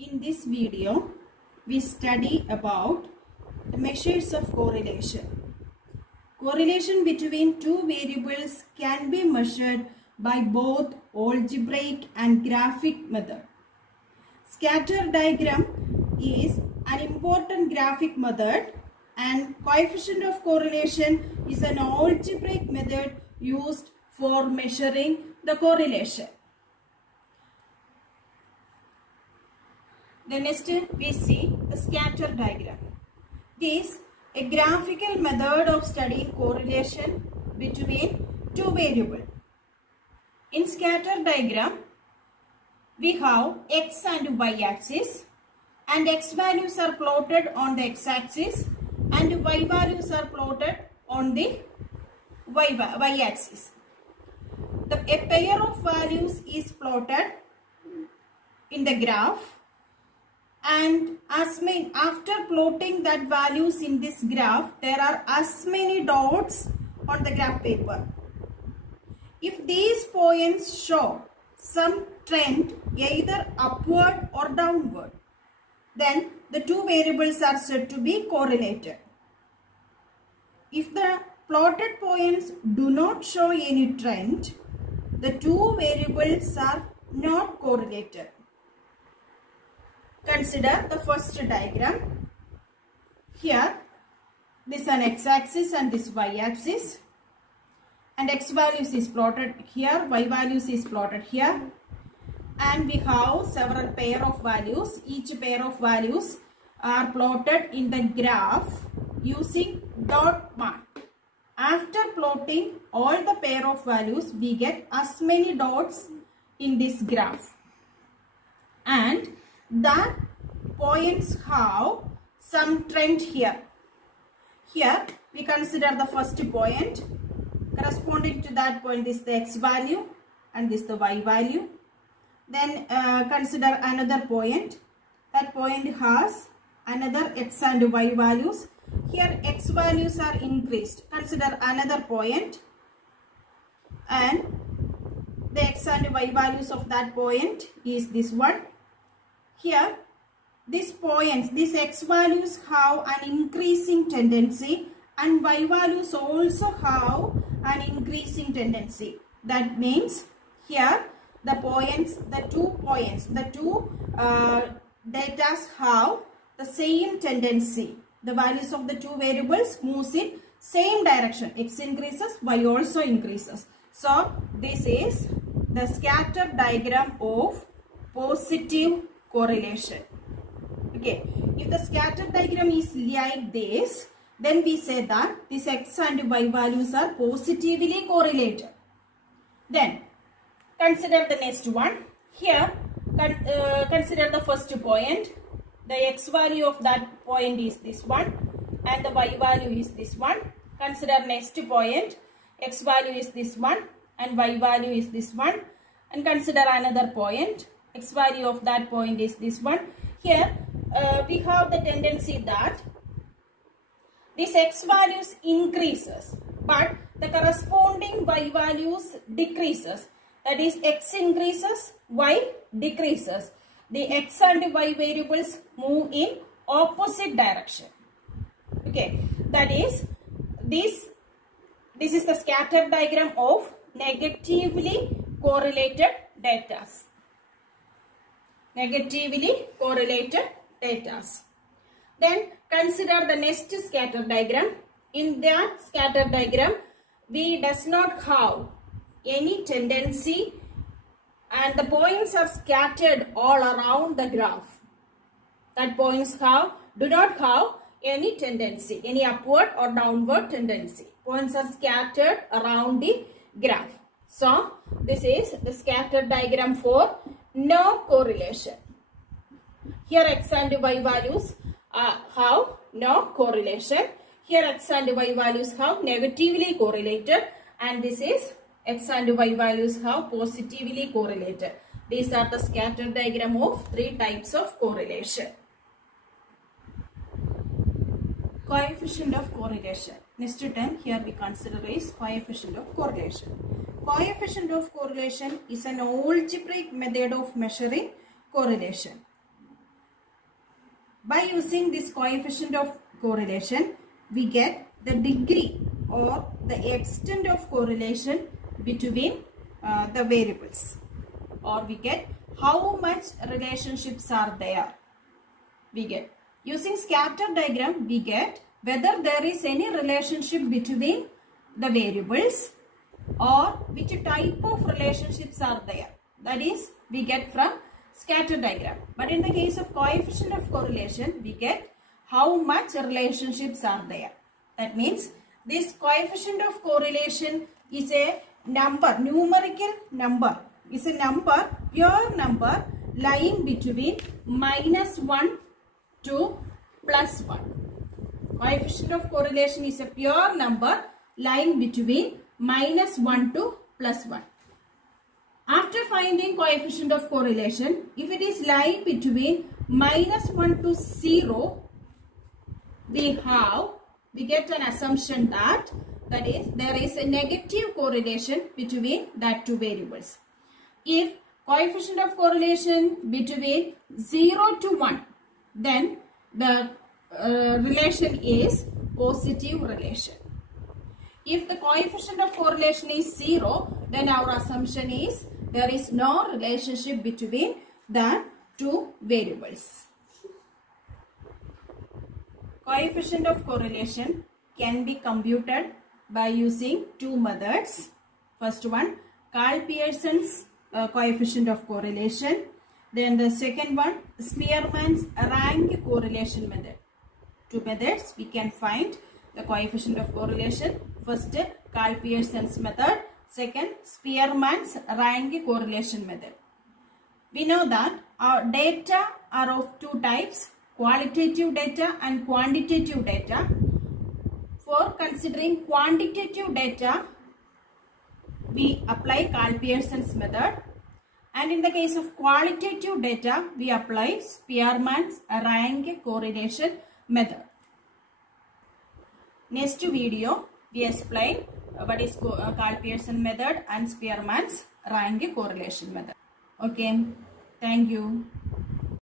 In this video, we study about the measures of correlation. Correlation between two variables can be measured by both algebraic and graphic method. Scatter diagram is an important graphic method, and coefficient of correlation is an algebraic method used for measuring the correlation. Then next we see the scatter diagram. It is a graphical method of studying correlation between two variables. In scatter diagram, we have x and y axis, and x values are plotted on the x axis and y values are plotted on the y axis. A pair of values is plotted in the graph, and after plotting that values in this graph, there are as many dots on the graph paper. If these points show some trend either upward or downward, then the two variables are said to be correlated. If the plotted points do not show any trend, the two variables are not correlated. Consider the first diagram. Here, this is an x-axis and this y-axis, and x values is plotted here, y values is plotted here, and we have several pair of values. Each pair of values are plotted in the graph using dot mark. After plotting all the pair of values, we get as many dots in this graph, and that points have some trend here. Here we consider the first point. Corresponding to that point is the x value and this the y value. Then consider another point. That point has another x and y values. Here x values are increased. Consider another point, and the x and y values of that point is this one. Here, these points, these x values have an increasing tendency, and y values also have an increasing tendency. That means here the two datas have the same tendency. The values of the two variables moves in same direction. X increases, y also increases. So this is the scatter diagram of positive correlation. Okay, if the scatter diagram is like this, then we say that these x and y values are positively correlated. Then consider the next one. Here consider the first point. The x value of that point is this one, and the y value is this one. Consider next point. X value is this one and y value is this one. And consider another point. X value of that point is this one. Here we have the tendency that this x values increases, but the corresponding y values decreases. That is, x increases, y decreases. The x and y variables move in opposite direction. Okay, that is, this is the scatter diagram of negatively correlated data. Negatively correlated data. Then consider the next scatter diagram. In that scatter diagram, we does not have any tendency, and the points are scattered all around the graph. That points do not have any tendency, any upward or downward tendency. Points are scattered around the graph. So this is the scatter diagram for no correlation. Here x and y values have no correlation. Here x and y values have negatively correlated, and this is x and y values have positively correlated. These are the scatter diagram of three types of correlation. Coefficient of correlation. Next term here we consider is coefficient of correlation. Coefficient of correlation is an algebraic method of measuring correlation. By using this coefficient of correlation, we get the degree or the extent of correlation between the variables, or we get how much relationships are there. We get using scatter diagram, we get whether there is any relationship between the variables or which type of relationships are there. That is, we get from scatter diagram. But in the case of coefficient of correlation, we get how much relationships are there. That means this coefficient of correlation is a number, numerical number, is a number, pure number lying between -1 to +1. Coefficient of correlation is a pure number lying between -1 to +1. After finding coefficient of correlation, if it is lying between -1 to 0, we get an assumption that is there is a negative correlation between that two variables. If coefficient of correlation between 0 to 1, then the relation is positive relation. If the coefficient of correlation is 0, then our assumption is there is no relationship between the two variables. Coefficient of correlation can be computed by using two methods. First one, Karl-Pearson's coefficient of correlation. Then the second one, Spearman's rank correlation method. Two methods we can find the coefficient of correlation. First, Karl-Pearson's method. Second, Spearman's rank correlation method. We know that our data are of two types, qualitative data and quantitative data. For considering quantitative data, we apply Karl-Pearson's method. And in the case of qualitative data, we apply Spearman's rank correlation method. Next video, we explain what is Karl-Pearson method and Spearman's rank correlation method. Okay, thank you.